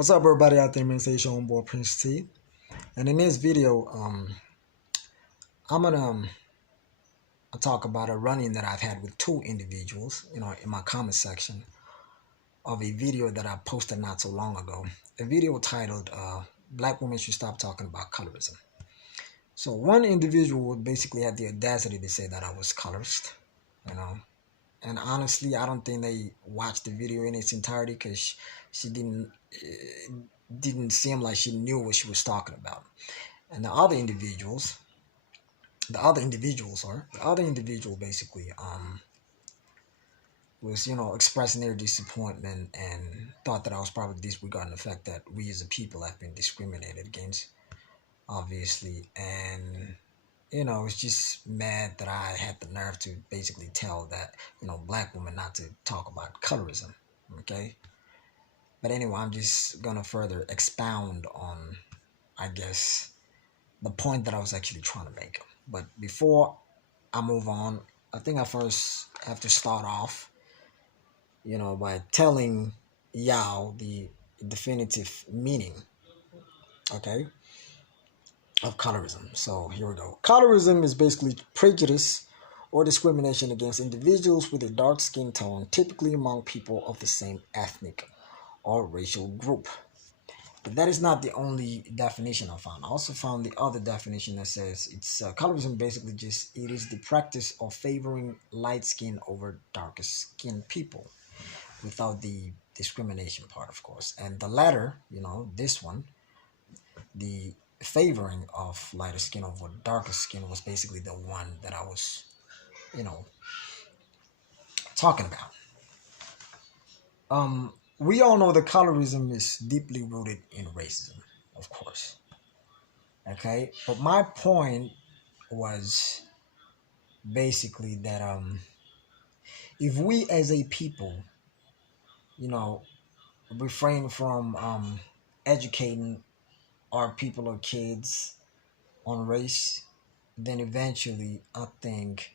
What's up, everybody out there, man? It's your homeboy Prince T. And in this video, I'm gonna talk about a run-in that I've had with two individuals, in my comment section of a video that I posted not so long ago. A video titled "Black Women Should Stop Talking About Colorism." So one individual basically had the audacity to say that I was colorist, you know. And honestly, I don't think they watched the video in its entirety because she didn't seem like she knew what she was talking about. And the other individual basically was expressing their disappointment and thought that I was probably disregarding the fact that we as a people have been discriminated against, obviously, and was just mad that I had the nerve to basically tell that black women not to talk about colorism. Okay, but anyway, I'm just gonna further expound on, I guess, the point that I was actually trying to make. But before I move on, I think I first have to start off, by telling y'all the definitive meaning, okay, of colorism. So here we go. Colorism is basically prejudice or discrimination against individuals with a dark skin tone, typically among people of the same ethnic or racial group. But that is not the only definition I found. I also found the other definition that says it's colorism basically just it is the practice of favoring light skin over darker skinned people, without the discrimination part, of course. And the latter, this one, the favoring of lighter skin over darker skin, was basically the one that I was, you know, talking about. We all know that colorism is deeply rooted in racism, of course. Okay, but my point was basically that if we as a people, you know, refrain from educating our people or kids on race, then eventually I think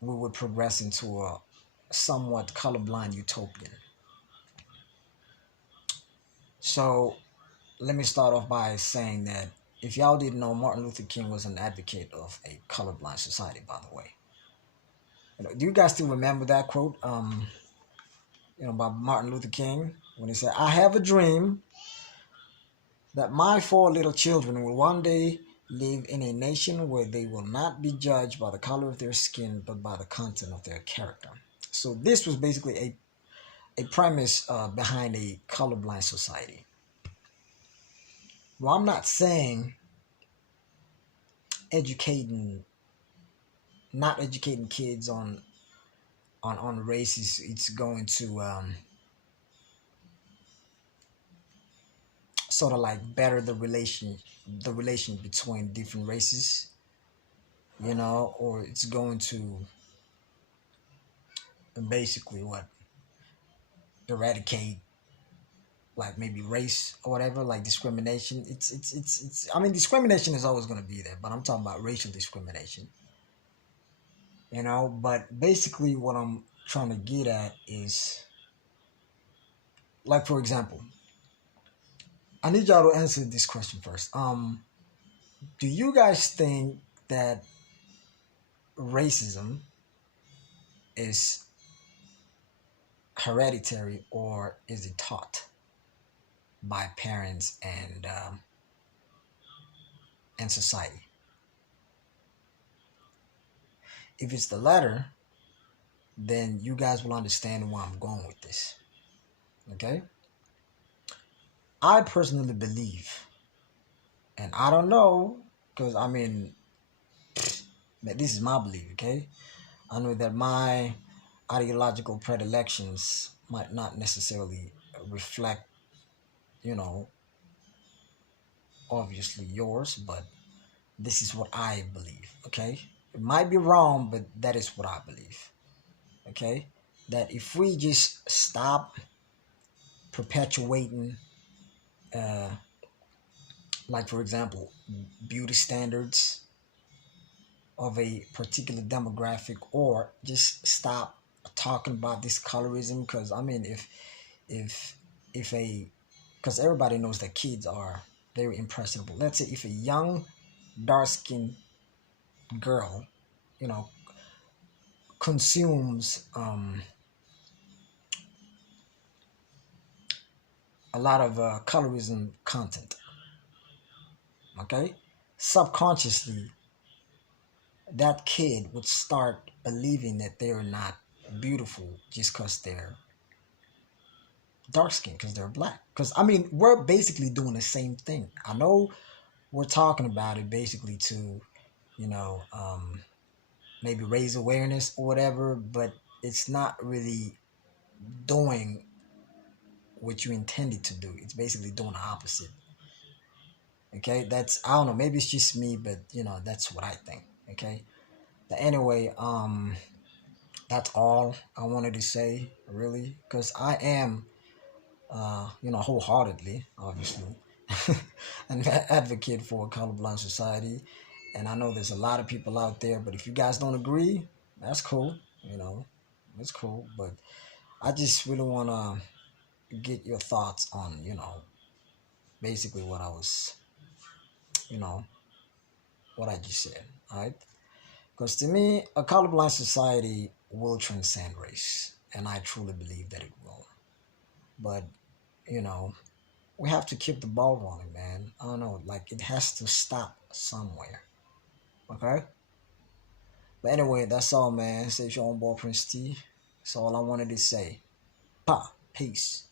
we would progress into a somewhat colorblind utopian. So let me start off by saying that if y'all didn't know, Martin Luther King was an advocate of a colorblind society, by the way. Do you guys still remember that quote? By Martin Luther King, when he said, "I have a dream that my four little children will one day live in a nation where they will not be judged by the color of their skin, but by the content of their character." So this was basically a premise behind a colorblind society. Well, I'm not saying educating, not educating kids on races, it's going to sort of like better the relation between different races, or it's going to basically what eradicate like maybe race or whatever, like discrimination. It's I mean, discrimination is always going to be there, but I'm talking about racial discrimination, but basically what I'm trying to get at is, like, for example, I need y'all to answer this question first. Do you guys think that racism is hereditary, or is it taught by parents and society? If it's the latter, then you guys will understand where I'm going with this. Okay? I personally believe, and I don't know, because I mean, this is my belief, okay? I know that my ideological predilections might not necessarily reflect, you know, obviously yours, but this is what I believe, okay? It might be wrong, but that is what I believe, okay? That if we just stop perpetuating, uh, like, for example, beauty standards of a particular demographic, or just stop talking about this colorism, because I mean, if if a, because everybody knows that kids are very impressionable. Let's say if a young dark skinned girl, you know, consumes a lot of colorism content, okay, subconsciously that kid would start believing that they're not beautiful just because they're dark skinned, because they're black. Because I mean, we're basically doing the same thing. I know we're talking about it basically to, you know, maybe raise awareness or whatever, but it's not really doing what you intended to do. It's basically doing the opposite. Okay, that's, I don't know, maybe it's just me, but you know, that's what I think. Okay, but anyway, that's all I wanted to say, really, because I am, you know, wholeheartedly, obviously, an advocate for a colorblind society. And I know there's a lot of people out there, but if you guys don't agree, that's cool. You know, it's cool. But I just really want to get your thoughts on, you know, basically what I was, you know, what I just said. All right. Because to me, a colorblind society will transcend race. And I truly believe that it will. But, you know, we have to keep the ball rolling, man. I don't know, like it has to stop somewhere. Okay? But anyway, that's all, man. It's your own boy Prince T. That's all I wanted to say. Pa, peace.